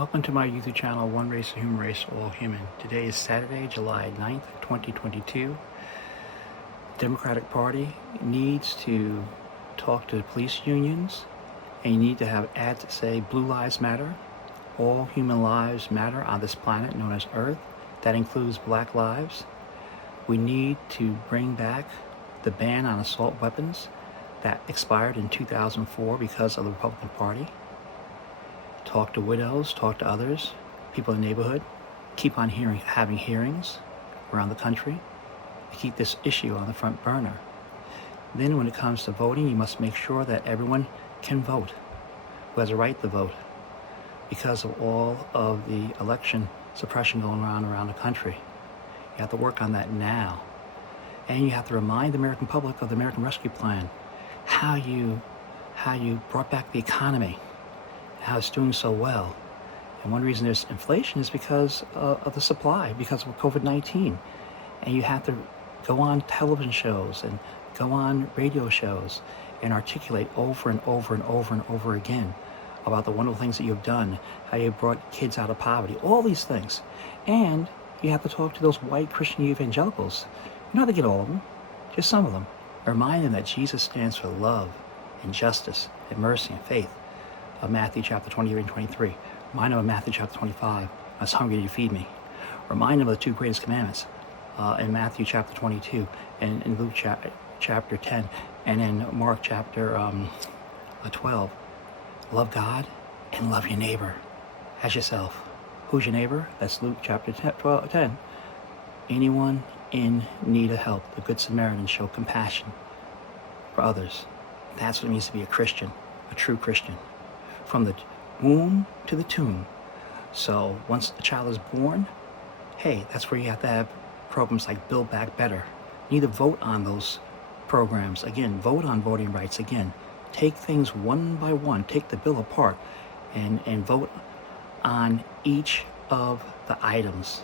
Welcome to my YouTube channel, One Race, a Human Race, All Human. Today is Saturday, July 9th, 2022. Democratic Party needs to talk to the police unions, and you need to have ads that say Blue Lives Matter. All human lives matter on this planet known as Earth. That includes black lives. We need to bring back the ban on assault weapons that expired in 2004 because of the Republican Party. Talk to widows, talk to others, people in the neighborhood, keep on having hearings around the country to keep this issue on the front burner. Then when it comes to voting, you must make sure that everyone can vote, who has a right to vote, because of all of the election suppression going on around the country. You have to work on that now. And you have to remind the American public of the American Rescue Plan, how you brought back the economy, how it's doing so well. And one reason there's inflation is because of the supply, because of COVID-19. And you have to go on television shows and go on radio shows and articulate over and over and over and over again about the wonderful things that you've done, how you brought kids out of poverty, all these things. And you have to talk to those white Christian evangelicals. You don't have to get all of them, just some of them. Remind them that Jesus stands for love and justice and mercy and faith. Matthew chapter 23 and 23. Remind them of Matthew chapter 25. I was hungry, you feed me. Remind them of the two greatest commandments in Matthew chapter 22 and in Luke chapter 10 and in Mark chapter 12. Love God and love your neighbor as yourself. Who's your neighbor? That's Luke chapter 10. Anyone in need of help, the Good Samaritan, show compassion for others. That's what it means to be a Christian, a true Christian. From the womb to the tomb. So once a child is born, hey, that's where you have to have programs like Build Back Better. You need to vote on those programs. Again, vote on voting rights. Again, take things one by one, take the bill apart and vote on each of the items.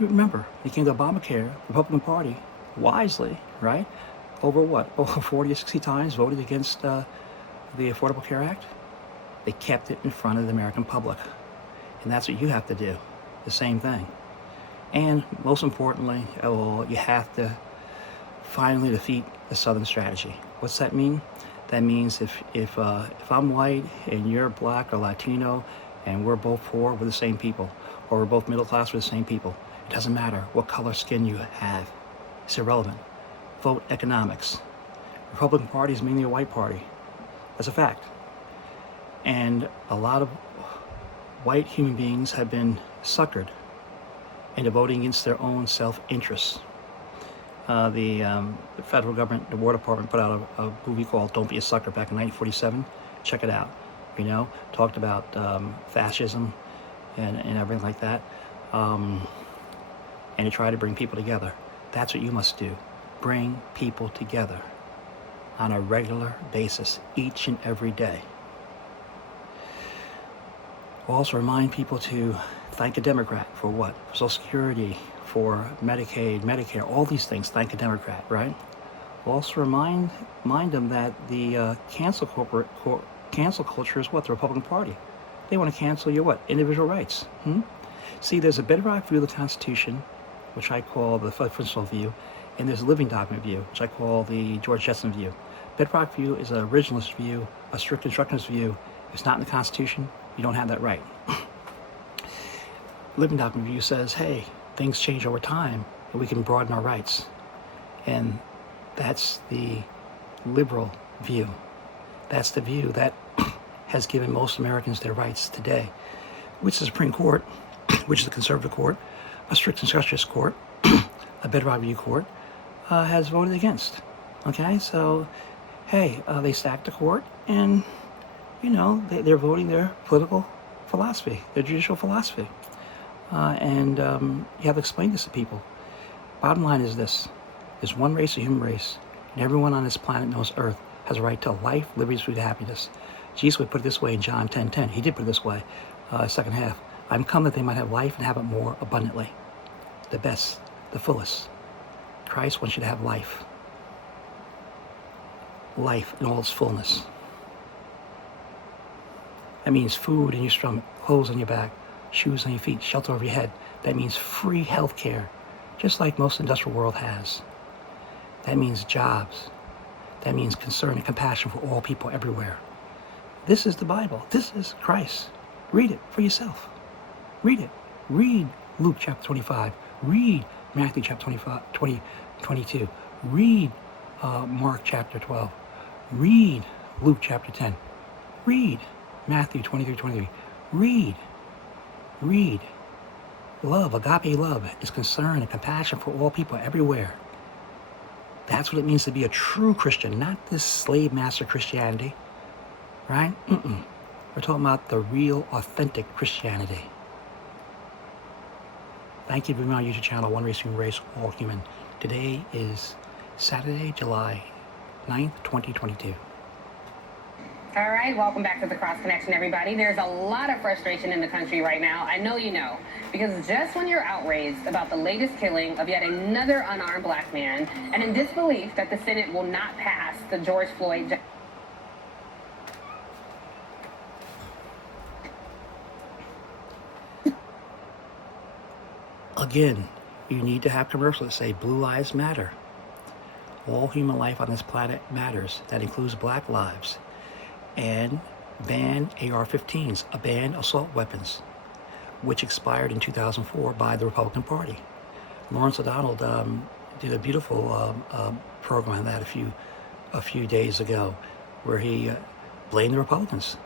Remember, when it came to Obamacare, the Republican Party, wisely, right, over 40 or 60 times voted against the Affordable Care Act. They kept it in front of the American public. And that's what you have to do, the same thing. And most importantly, you have to finally defeat the Southern strategy. What's that mean? That means if I'm white and you're black or Latino and we're both poor, we're the same people. Or we're both middle class, we're the same people. It doesn't matter what color skin you have. It's irrelevant. Vote economics. Republican Party is mainly a white party. That's a fact. And a lot of white human beings have been suckered into voting against their own self-interests. The federal government, the War Department, put out a movie called Don't Be a Sucker back in 1947. Check it out. Talked about fascism and everything like that. And to try to bring people together. That's what you must do. Bring people together on a regular basis, each and every day. We'll also remind people to thank a Democrat for what? For Social Security, for Medicaid, Medicare, all these things, thank a Democrat, right? We'll also remind them that the cancel culture is what? The Republican Party. They want to cancel your what? Individual rights. See, there's a bedrock view of the Constitution, which I call the fundamental view, and there's a living document view, which I call the George Jetson view. Bedrock view is an originalist view, a strict constructionist view. If it's not in the Constitution, you don't have that right. Living document view says, hey, things change over time, and we can broaden our rights. And that's the liberal view. That's the view that has given most Americans their rights today, which the Supreme Court, which is the conservative court, a strict constructionist court, a bedrock view court, has voted against. Okay, so, hey, they stacked the court, and they're voting their political philosophy, their judicial philosophy. And you have to explain this to people. Bottom line is this. There's one race, a human race, and everyone on this planet knows Earth has a right to life, liberty, food, happiness. Jesus would put it this way in John 10:10. He did put it this way, second half. I'm come that they might have life and have it more abundantly. The best, the fullest. Christ wants you to have life. Life in all its fullness. That means food in your stomach, clothes on your back, shoes on your feet, shelter over your head. That means free health care, just like most industrial world has. That means jobs. That means concern and compassion for all people everywhere. This is the Bible. This is Christ. Read it for yourself. Read it. Read Luke chapter 25. Read Matthew chapter 22. Read Mark chapter 12. Read Luke chapter 10. Read Matthew 23. Read. Love, agape love, is concern and compassion for all people everywhere. That's what it means to be a true Christian, not this slave master Christianity, right? We're talking about the real, authentic Christianity. Thank you for being on my YouTube channel, One Race, Human Race, All Human. Today is Saturday, July 9th, 2022. All right, welcome back to the Cross Connection, everybody. There's a lot of frustration in the country right now. I know you know, because just when you're outraged about the latest killing of yet another unarmed black man, and in disbelief that the Senate will not pass the George Floyd... Again, you need to have commercials that say Blue Lives Matter. All human life on this planet matters. That includes black lives. And ban AR-15s, ban assault weapons, which expired in 2004 by the Republican Party. Lawrence O'Donnell did a beautiful program on that a few days ago, where he blamed the Republicans,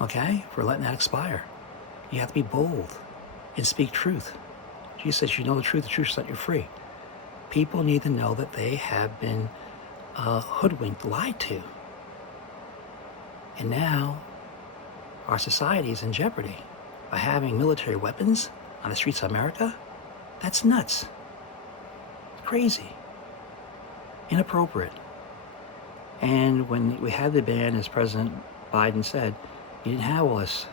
okay, for letting that expire. You have to be bold and speak truth. Jesus says, you know the truth will set you free. People need to know that they have been hoodwinked, lied to. And now, our society is in jeopardy by having military weapons on the streets of America. That's nuts. Crazy. Inappropriate. And when we had the ban, as President Biden said, you didn't have all this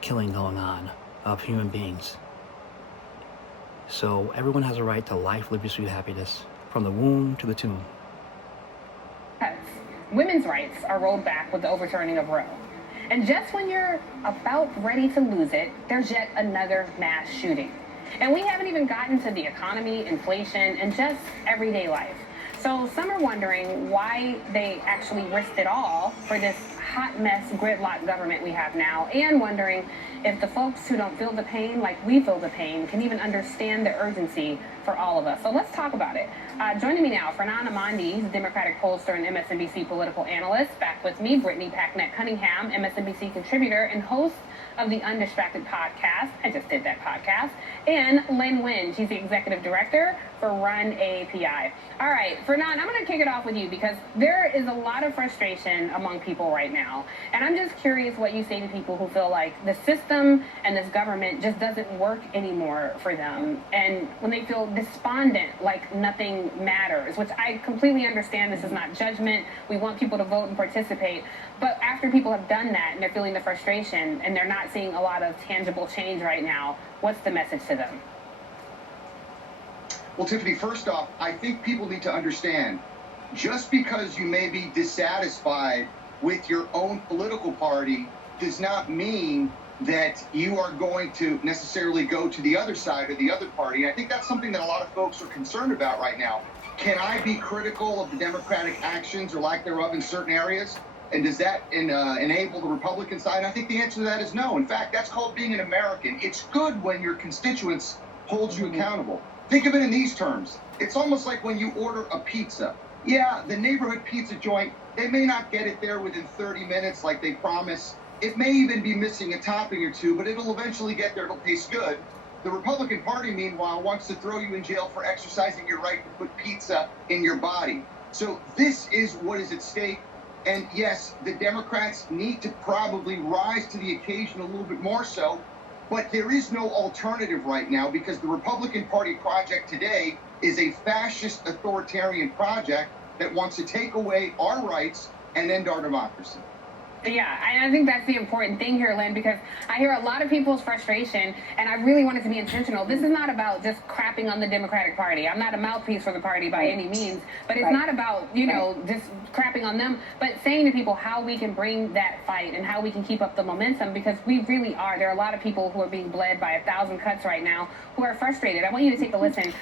killing going on of human beings. So everyone has a right to life, liberty, sweet happiness, from the womb to the tomb. Women's rights are rolled back with the overturning of Roe. And just when you're about ready to lose it, there's yet another mass shooting. And we haven't even gotten to the economy, inflation, and just everyday life. So some are wondering why they actually risked it all for this hot mess gridlock government we have now, and wondering if the folks who don't feel the pain like we feel the pain can even understand the urgency for all of us. So let's talk about it. Joining me now, Fernand Amandi, he's a Democratic pollster and MSNBC political analyst. Back with me, Brittany Packnett-Cunningham, MSNBC contributor and host of the Undistracted podcast. I just did that podcast. And Lynn Nguyen, she's the executive director for Run API. All right, Fernand, I'm going to kick it off with you because there is a lot of frustration among people right now. And I'm just curious what you say to people who feel like the system and this government just doesn't work anymore for them. And when they feel despondent, like nothing matters, which I completely understand. This is not judgment. We want people to vote and participate. But after people have done that and they're feeling the frustration and they're not seeing a lot of tangible change right now, what's the message to them? Well, Tiffany, first off, I think people need to understand, just because you may be dissatisfied with your own political party does not mean that you are going to necessarily go to the other side or the other party. And I think that's something that a lot of folks are concerned about right now. Can I be critical of the Democratic actions or lack thereof in certain areas? And does that enable the Republican side? And I think the answer to that is no. In fact, that's called being an American. It's good when your constituents hold you accountable. Think of it in these terms. It's almost like when you order a pizza. Yeah, the neighborhood pizza joint, they may not get it there within 30 minutes like they promise. It may even be missing a topping or two, but it'll eventually get there. It'll taste good. The Republican Party, meanwhile, wants to throw you in jail for exercising your right to put pizza in your body. So this is what is at stake. And yes, the Democrats need to probably rise to the occasion a little bit more so. But there is no alternative right now because the Republican Party project today is a fascist authoritarian project that wants to take away our rights and end our democracy. Yeah, and I think that's the important thing here, Lynn, because I hear a lot of people's frustration, and I really wanted to be intentional. This is not about just crapping on the Democratic Party. I'm not a mouthpiece for the party by any means, but it's not about, just crapping on them, but saying to people how we can bring that fight and how we can keep up the momentum, because we really are. There are a lot of people who are being bled by 1,000 cuts right now who are frustrated. I want you to take a listen.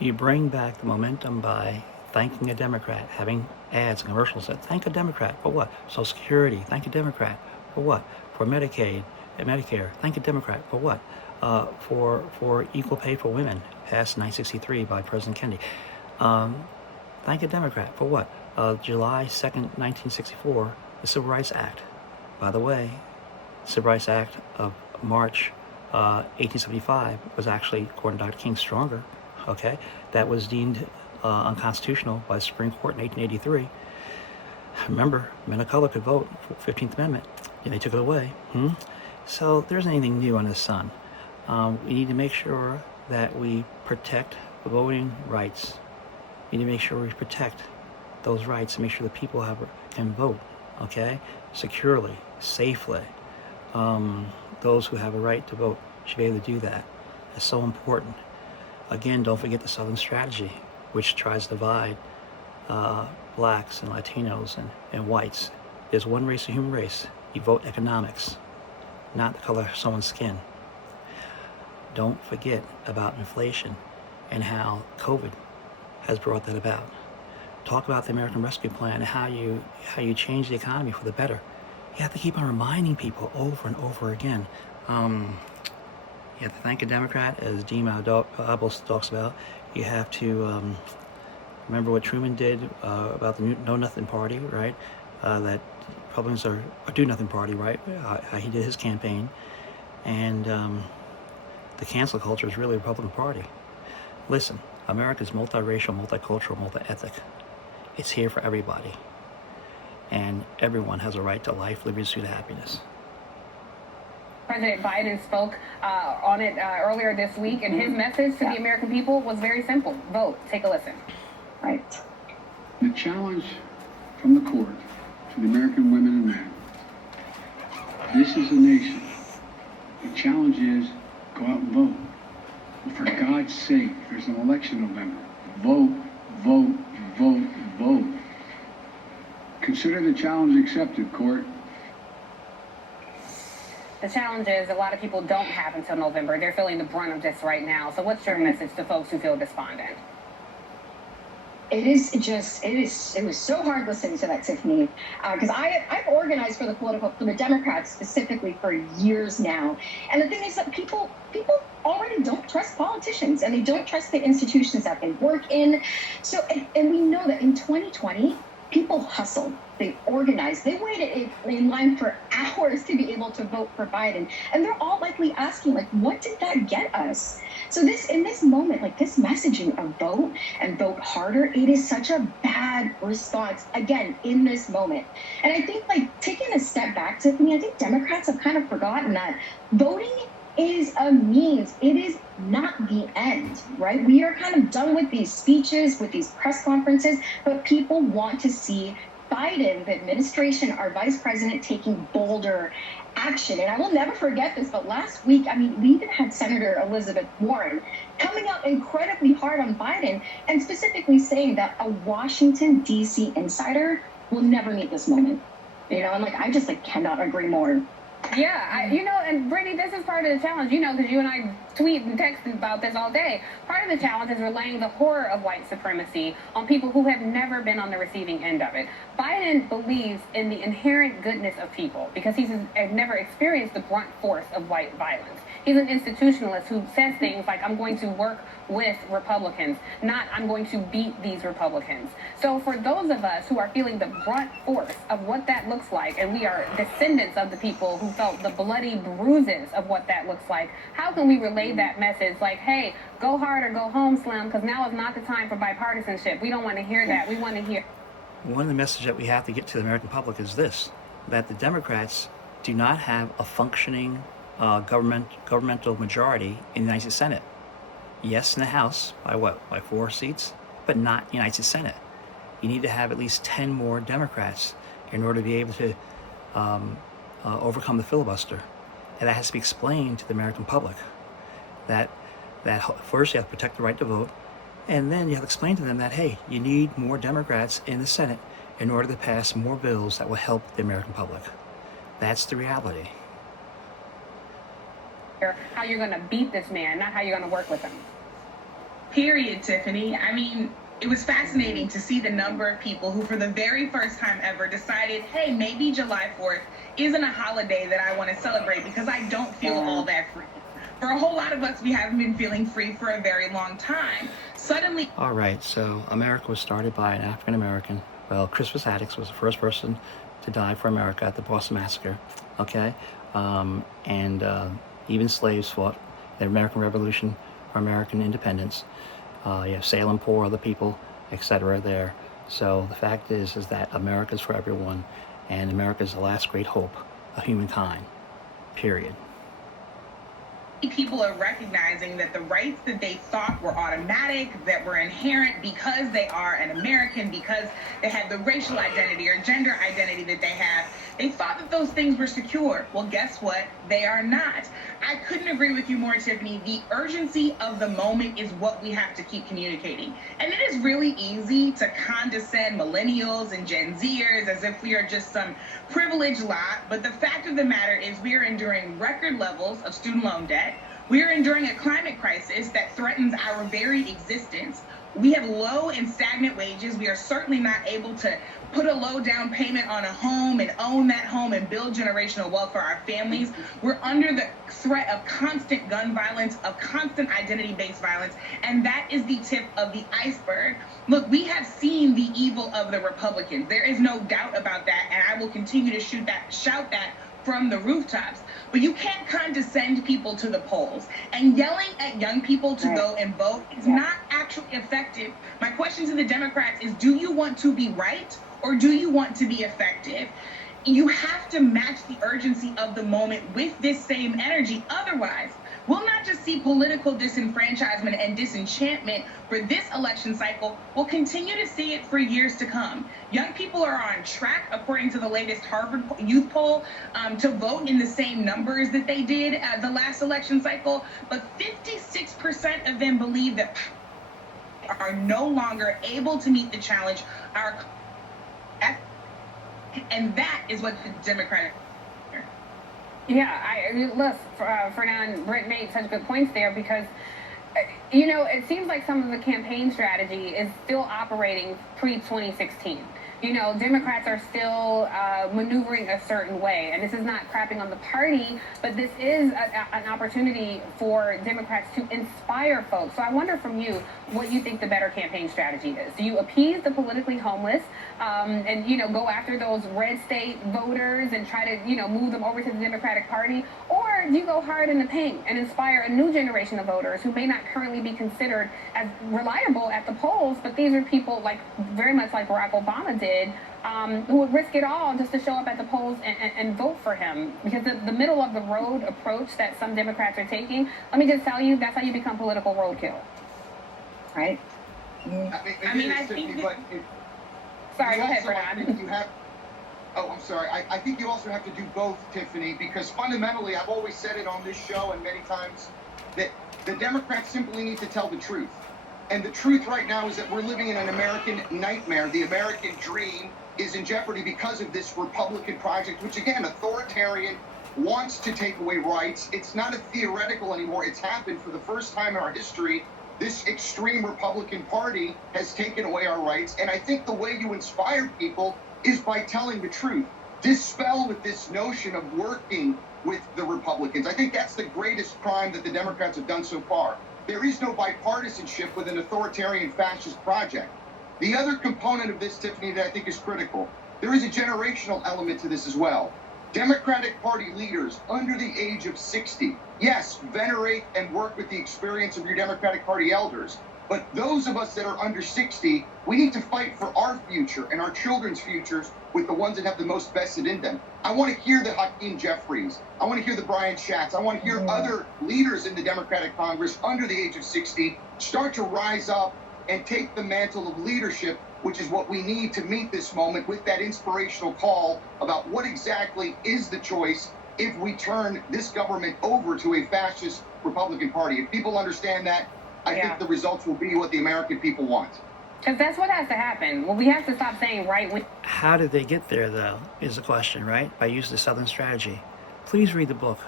You bring back the momentum by thanking a Democrat, having ads and commercials that thank a Democrat for what? Social Security, thank a Democrat for what? For Medicaid and Medicare, thank a Democrat for what? For equal pay for women, passed 1963 by President Kennedy. Thank a Democrat for what? July 2nd, 1964, the Civil Rights Act. By the way, the Civil Rights Act of March 1875 was actually, according to Dr. King, stronger. Okay, that was deemed unconstitutional by the Supreme Court in 1883. Remember, men of color could vote for 15th Amendment, and they took it away. So there isn't anything new under the sun. We need to make sure that we protect voting rights. We need to make sure we protect those rights and make sure that people can vote, okay, securely, safely. Those who have a right to vote should be able to do that. It's so important. Again, don't forget the Southern strategy, which tries to divide blacks and Latinos and whites. There's one race, a human race. You vote economics, not the color of someone's skin. Don't forget about inflation and how COVID has brought that about. Talk about the American Rescue Plan and how you change the economy for the better. You have to keep on reminding people over and over again. You have to thank a Democrat, as Dean Maldoabos talks about. You have to remember what Truman did about the Know Nothing Party, right? That Republicans are a Do Nothing Party, right? How he did his campaign. And the cancel culture is really the Republican Party. Listen, America is multiracial, multicultural, multi-ethnic. It's here for everybody. And everyone has a right to life, liberty, pursuit of happiness. President Biden spoke on it earlier this week, and his message to the American people was very simple. Vote. Take a listen. Right. The challenge from the court to the American women and men. This is a nation. The challenge is go out and vote. But for God's sake, there's an election in November. Vote, vote, vote, vote. Consider the challenge accepted, court. The challenge is a lot of people don't have until November. They're feeling the brunt of this right now. So what's your message to folks who feel despondent? It was so hard listening to that, Tiffany, because I've organized for the Democrats specifically for years now. And the thing is that people already don't trust politicians, and they don't trust the institutions that they work in. So, and we know that in 2020, people hustled, they organized, they waited in line for hours to be able to vote for Biden. And they're all likely asking, like, what did that get us? So in this moment, like this messaging of vote and vote harder, it is such a bad response, again, in this moment. And I think, like, taking a step back, Tiffany, I think Democrats have kind of forgotten that voting is a means. It is not the end, right? We are kind of done with these speeches, with these press conferences, but people want to see Biden, the administration, our vice president, taking bolder action. And I will never forget this, but last week, I mean, we even had Senator Elizabeth Warren coming out incredibly hard on Biden and specifically saying that a Washington, D.C. insider will never meet this moment. And like, I just cannot agree more. Yeah, and Brittany, this is part of the challenge, because you and I tweet and text about this all day. Part of the challenge is relaying the horror of white supremacy on people who have never been on the receiving end of it. Biden believes in the inherent goodness of people because he's never experienced the blunt force of white violence. He's an institutionalist who says things like, I'm going to work with Republicans, not I'm going to beat these Republicans. So for those of us who are feeling the brunt force of what that looks like, and we are descendants of the people who felt the bloody bruises of what that looks like, how can we relay that message like, hey, go hard or go home, Slim, because now is not the time for bipartisanship. We don't want to hear that. We want to hear. One of the messages that we have to get to the American public is this, that the Democrats do not have a functioning governmental majority in the United States Senate. Yes, in the House, by 4 seats, but not in the United States Senate. You need to have at least 10 more Democrats in order to be able to overcome the filibuster. And that has to be explained to the American public. That first you have to protect the right to vote, and then you have to explain to them that, hey, you need more Democrats in the Senate in order to pass more bills that will help the American public. That's the reality. How you're going to beat this man, not how you're going to work with him. Period, Tiffany. I mean, it was fascinating to see the number of people who, for the very first time ever, decided, hey, maybe July 4th isn't a holiday that I want to celebrate because I don't feel all that free. For a whole lot of us, we haven't been feeling free for a very long time. Suddenly... All right, so America was started by an African American. Well, Crispus Attucks was the first person to die for America at the Boston Massacre, okay? Even slaves fought the American Revolution for American independence. You have Salem Poor, other people, etc. there. So the fact is that America's for everyone, and America is the last great hope of humankind, period. People are recognizing that the rights that they thought were automatic, that were inherent because they are an American, because they have the racial identity or gender identity that they have, they thought that those things were secure. Well, guess what? They are not. I couldn't agree with you more, Tiffany. The urgency of the moment is what we have to keep communicating. And it is really easy to condescend millennials and Gen Zers as if we are just some privileged lot. But the fact of the matter is we are enduring record levels of student loan debt. We are enduring a climate crisis that threatens our very existence. We have low and stagnant wages. We are certainly not able to put a low down payment on a home and own that home and build generational wealth for our families. We're under the threat of constant gun violence, of constant identity-based violence, and that is the tip of the iceberg. Look, we have seen the evil of the Republicans. There is no doubt about that, and I will continue to shout that from the rooftops. But you can't condescend people to the polls. And yelling at young people to go and vote is not actually effective. My question to the Democrats is, do you want to be right or do you want to be effective? You have to match the urgency of the moment with this same energy. Otherwise, we'll not just see political disenfranchisement and disenchantment for this election cycle, we'll continue to see it for years to come. Young people are on track, according to the latest Harvard youth poll, to vote in the same numbers that they did the last election cycle, but 56% of them believe that are no longer able to meet the challenge. And that is what the Democratic... Yeah, look, Fernand and Britt made such good points there because, you know, it seems like some of the campaign strategy is still operating pre-2016. You know, Democrats are still maneuvering a certain way, and this is not crapping on the party, but this is an opportunity for Democrats to inspire folks. So I wonder from you what you think the better campaign strategy is. Do you appease the politically homeless and, you know, go after those red state voters and try to, you know, move them over to the Democratic Party? Or do you go hard in the paint and inspire a new generation of voters who may not currently be considered as reliable at the polls, but these are people like very much like Barack Obama did, who would risk it all just to show up at the polls and vote for him? Because the middle of the road approach that some Democrats are taking, let me just tell you, that's how you become political roadkill. Right? I think... Sorry, go ahead, Fernand. I'm sorry. I think you also have to do both, Tiffany, because fundamentally, I've always said it on this show and many times, that the Democrats simply need to tell the truth. And the truth right now is that we're living in an American nightmare. The American dream is in jeopardy because of this Republican project, which, again, authoritarian, wants to take away rights. It's not a theoretical anymore. It's happened for the first time in our history. This extreme Republican Party has taken away our rights. And I think the way you inspire people is by telling the truth. Dispel with this notion of working with the Republicans. I think that's the greatest crime that the Democrats have done so far. There is no bipartisanship with an authoritarian fascist project. The other component of this, Tiffany, that I think is critical, there is a generational element to this as well. Democratic Party leaders under the age of 60, yes, venerate and work with the experience of your Democratic Party elders, but those of us that are under 60, we need to fight for our future and our children's futures with the ones that have the most vested in them. I want to hear the Hakeem Jeffries. I want to hear the Brian Schatz. I want to hear other leaders in the Democratic Congress under the age of 60 start to rise up and take the mantle of leadership which is what we need to meet this moment with that inspirational call about what exactly is the choice if we turn this government over to a fascist Republican Party. If people understand that, I think the results will be what the American people want. Because that's what has to happen. Well, we have to stop saying right. How did they get there, though, is the question, right? By using the Southern strategy. Please read the book,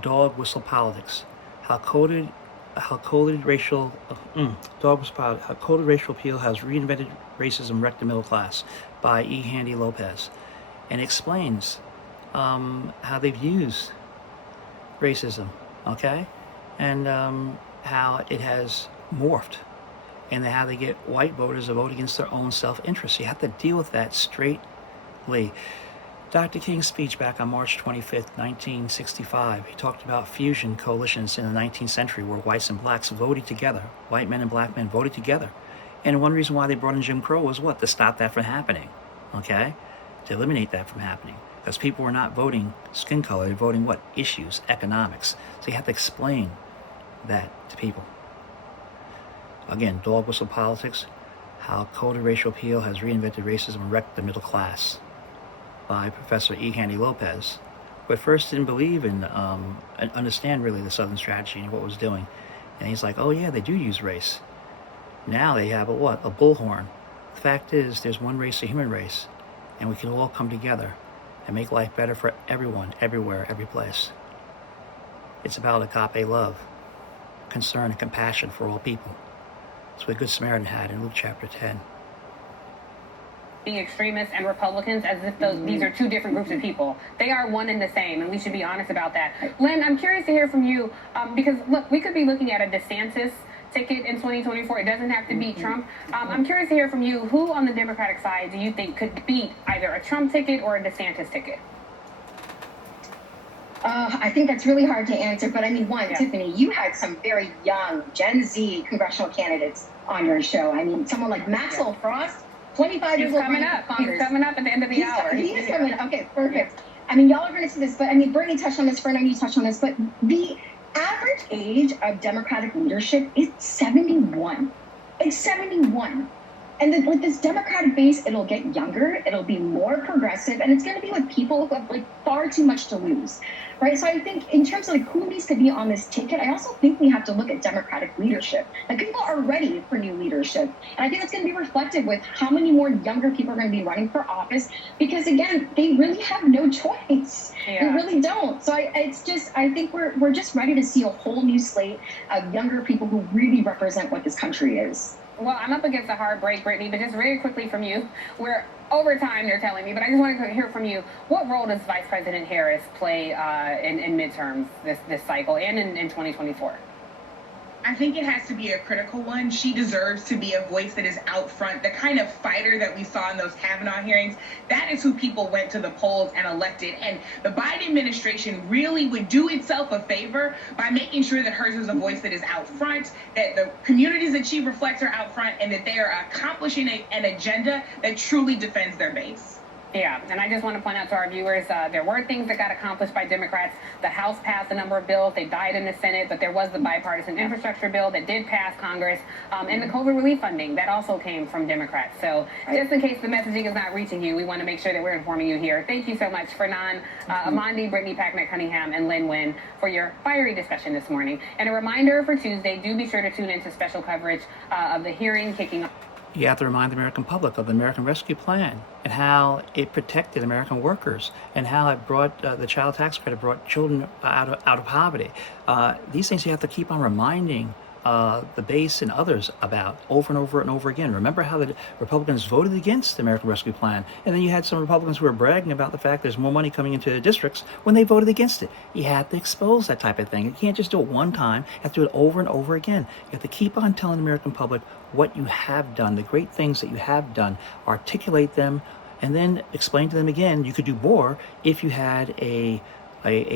Dog Whistle Politics, how coded racial appeal has reinvented racism, wrecked the middle class, by E. Handy Lopez, and explains how they've used racism, okay, and how it has morphed, and how they get white voters to vote against their own self-interest. You have to deal with that straightly. Dr. King's speech back on March 25th, 1965, he talked about fusion coalitions in the 19th century where whites and blacks voted together, white men and black men voted together. And one reason why they brought in Jim Crow was what? To stop that from happening, okay? To eliminate that from happening. Because people were not voting skin color, they're voting what? Issues, economics. So you have to explain that to people. Again, Dog Whistle Politics, how coded racial appeal has reinvented racism and wrecked the middle class, by Professor E. Handy Lopez, who at first didn't believe in and understand really the Southern strategy and what it was doing. And he's like, oh yeah, they do use race. Now they have a what? A bullhorn. The fact is, there's one race, a human race, and we can all come together and make life better for everyone, everywhere, every place. It's about agape love, concern and compassion for all people. That's what Good Samaritan had in Luke chapter 10. Being extremists and Republicans as if these are two different groups of people. They are one and the same, and we should be honest about that. Lynn, I'm curious to hear from you, because look, we could be looking at a DeSantis ticket in 2024. It doesn't have to beat Trump. I'm curious to hear from you, who on the Democratic side do you think could beat either a Trump ticket or a DeSantis ticket? I think that's really hard to answer, but I mean, Tiffany, you had some very young Gen Z congressional candidates on your show. I mean, someone like Maxwell Frost, 25 years old. He's coming up at the end of the hour. He's coming. Okay, perfect. I mean, y'all are going to see this, but I mean, Bernie touched on this, Fernando, you touched on this, but the average age of Democratic leadership is 71. It's 71. And then with this Democratic base, it'll get younger, it'll be more progressive, and it's going to be with people who have like far too much to lose, right? So I think in terms of like who needs to be on this ticket, I also think we have to look at Democratic leadership. Like people are ready for new leadership, and I think that's going to be reflected with how many more younger people are going to be running for office, because again, they really have no choice. They really don't. So I think we're just ready to see a whole new slate of younger people who really represent what this country is. Well, I'm up against a hard break, Brittany, but just very quickly from you, we're over time, they're telling me, but I just wanted to hear from you, what role does Vice President Harris play in midterms this cycle and in 2024? I think it has to be a critical one. She deserves to be a voice that is out front, the kind of fighter that we saw in those Kavanaugh hearings. That is who people went to the polls and elected. And the Biden administration really would do itself a favor by making sure that hers is a voice that is out front, that the communities that she reflects are out front, and that they are accomplishing an agenda that truly defends their base. Yeah, and I just want to point out to our viewers, there were things that got accomplished by Democrats. The House passed a number of bills. They died in the Senate, but there was the bipartisan infrastructure bill that did pass Congress, and the COVID relief funding, that also came from Democrats. So just in case the messaging is not reaching you, we want to make sure that we're informing you here. Thank you so much, Fernand, Amandi, Brittany Packnett-Cunningham, and Lynn Nguyen for your fiery discussion this morning. And a reminder for Tuesday, do be sure to tune into special coverage of the hearing kicking off. You have to remind the American public of the American Rescue Plan and how it protected American workers and how it brought the child tax credit brought children out of poverty. These things you have to keep on reminding the base and others about over and over and over again. Remember how the Republicans voted against the American Rescue Plan, and then you had some Republicans who were bragging about the fact there's more money coming into the districts when they voted against it. You have to expose that type of thing. You can't just do it one time. You have to do it over and over again. You have to keep on telling the American public what you have done, the great things that you have done, articulate them, and then explain to them again you could do more if you had a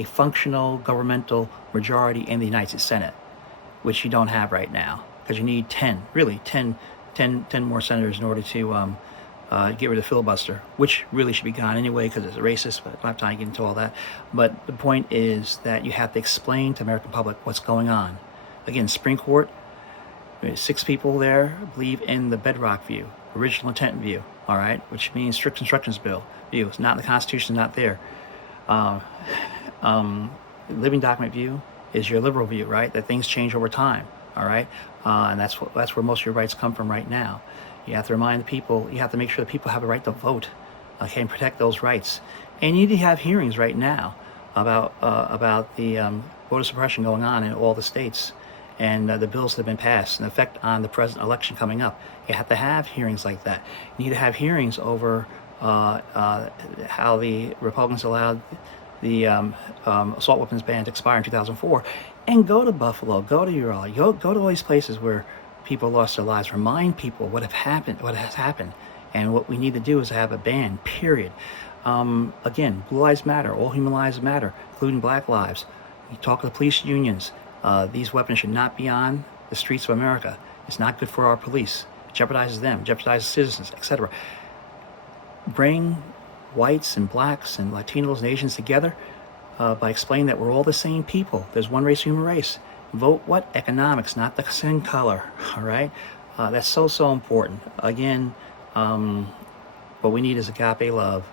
functional governmental majority in the United Senate, which you don't have right now, because you need 10 more senators in order to get rid of the filibuster, which really should be gone anyway because it's racist, but I don't have time to get into all that. But the point is that you have to explain to the American public what's going on. Again, Supreme Court, 6 people there believe in the bedrock view, original intent view, all right, which means strict instructions bill view. It's not in the Constitution, not there. Living document view is your liberal view, right? That things change over time, all right? And that's where most of your rights come from right now. You have to remind the people, you have to make sure that people have the right to vote, okay, and protect those rights. And you need to have hearings right now about the voter suppression going on in all the states, and the bills that have been passed and the effect on the president election coming up. You have to have hearings like that. You need to have hearings over how the Republicans allowed the assault weapons ban to expire in 2004, and go to Buffalo, go to Uvalde, go to all these places where people lost their lives. Remind people what has happened, and what we need to do is have a ban, period. Again, blue lives matter, all human lives matter, including black lives. You talk to the police unions. These weapons should not be on the streets of America. It's not good for our police. It jeopardizes them, jeopardizes citizens, etc. Bring whites and blacks and Latinos and Asians together by explaining that we're all the same people. There's one race, human race. Vote what? Economics, not the skin color, all right? That's so important. Again, what we need is agape love,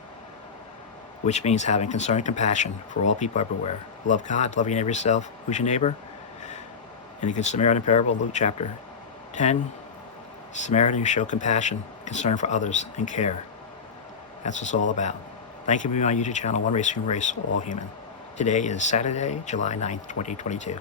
which means having concern and compassion for all people everywhere. Love God, love your neighbor yourself. Who's your neighbor? In the Good Samaritan parable, Luke chapter 10, Samaritan who show compassion, concern for others, and care. That's what it's all about. Thank you for being on my YouTube channel, One Race, Human Race, All Human. Today is Saturday, July 9th, 2022.